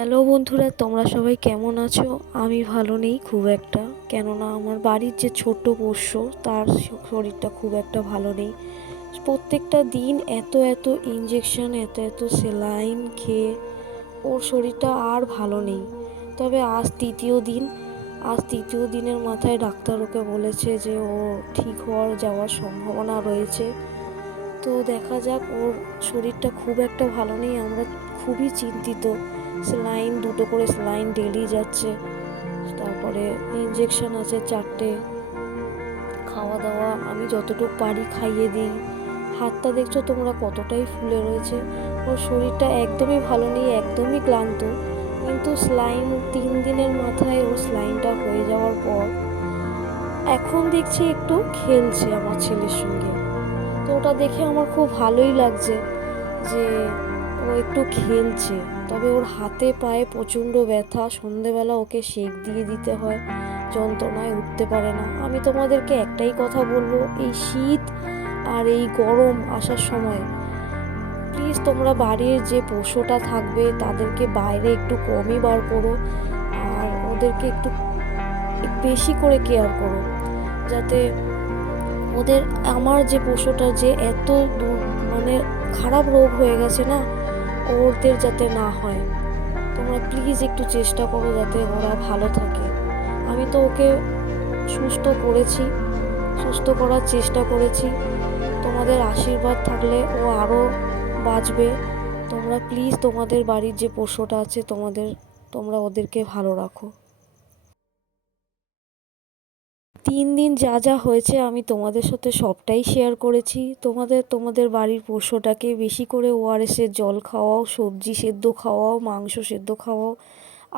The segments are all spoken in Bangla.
হ্যালো বন্ধুরা, তোমরা সবাই কেমন আছো? আমি ভালো নেই খুব একটা, কেননা আমার বাড়ির যে ছোট্ট পোষ্য তার শরীরটা খুব একটা ভালো নেই। প্রত্যেকটা দিন এত এত ইঞ্জেকশন, এত এত সেলাইন খেয়ে ওর শরীরটা আর ভালো নেই। তবে আজ তৃতীয় দিনের মাথায় ডাক্তার ওকে বলেছে যে ও ঠিক যাওয়ার সম্ভাবনা রয়েছে। তো দেখা যাক, ওর শরীরটা খুব একটা ভালো নেই, আমরা খুবই চিন্তিত। দুটো করে স্যালাইন ডেলি যাচ্ছে, তারপরে ইঞ্জেকশন আছে 4টে। খাওয়া দাওয়া আমি যতটুকু পারি খাইয়ে দিই। হাতটা দেখছো তোমরা কতটাই ফুলে রয়েছে। ওর শরীরটা একদমই ভালো নেই, একদমই ক্লান্ত। কিন্তু 3 দিনের মাথায় ওর স্যালাইনটা হয়ে যাওয়ার পর এখন দেখছি একটু খেলছে আমার ছেলের সঙ্গে। তো ওটা দেখে আমার খুব ভালোই লাগছে যে ও একটু খেলছে। তবে ওর হাতে পায়ে প্রচণ্ড ব্যথা, সন্ধেবেলা ওকে সেঁক দিয়ে দিতে হয়, যন্ত্রণায় উঠতে পারে না। আমি তোমাদেরকে একটাই কথা বলবো, এই শীত আর এই গরম আসার সময় প্লিজ তোমরা বাড়ির যে পোষ্যটা থাকবে তাদেরকে বাইরে একটু কমই বার করো, আর ওদেরকে একটু বেশি করে কেয়ার করো, যাতে ওদের, আমার যে পশুটা যে এত মানে খারাপ রোগ হয়ে গেছে না, ওদের যাতে না হয়। তোমরা প্লিজ একটু চেষ্টা করো যাতে ওরা ভালো থাকে। আমি তো ওকে সুস্থ করার চেষ্টা করেছি। তোমাদের আশীর্বাদ থাকলে ও আরও বাঁচবে। তোমরা প্লিজ তোমাদের বাড়ির যে পশুটা আছে তোমরা ওদেরকে ভালো রাখো। 3 দিন যা যা হয়েছে আমি তোমাদের সাথে সবটাই শেয়ার করেছি। তোমাদের বাড়ির পোষ্যটাকে বেশি করে ওআরএসের জল খাওয়াও, সবজি সেদ্ধ খাওয়াও, মাংস সেদ্ধ খাওয়াও।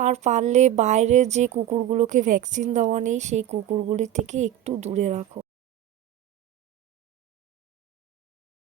আর পারলে বাইরের যে কুকুরগুলোকে ভ্যাকসিন দেওয়া নেই সেই কুকুরগুলি থেকে একটু দূরে রাখো।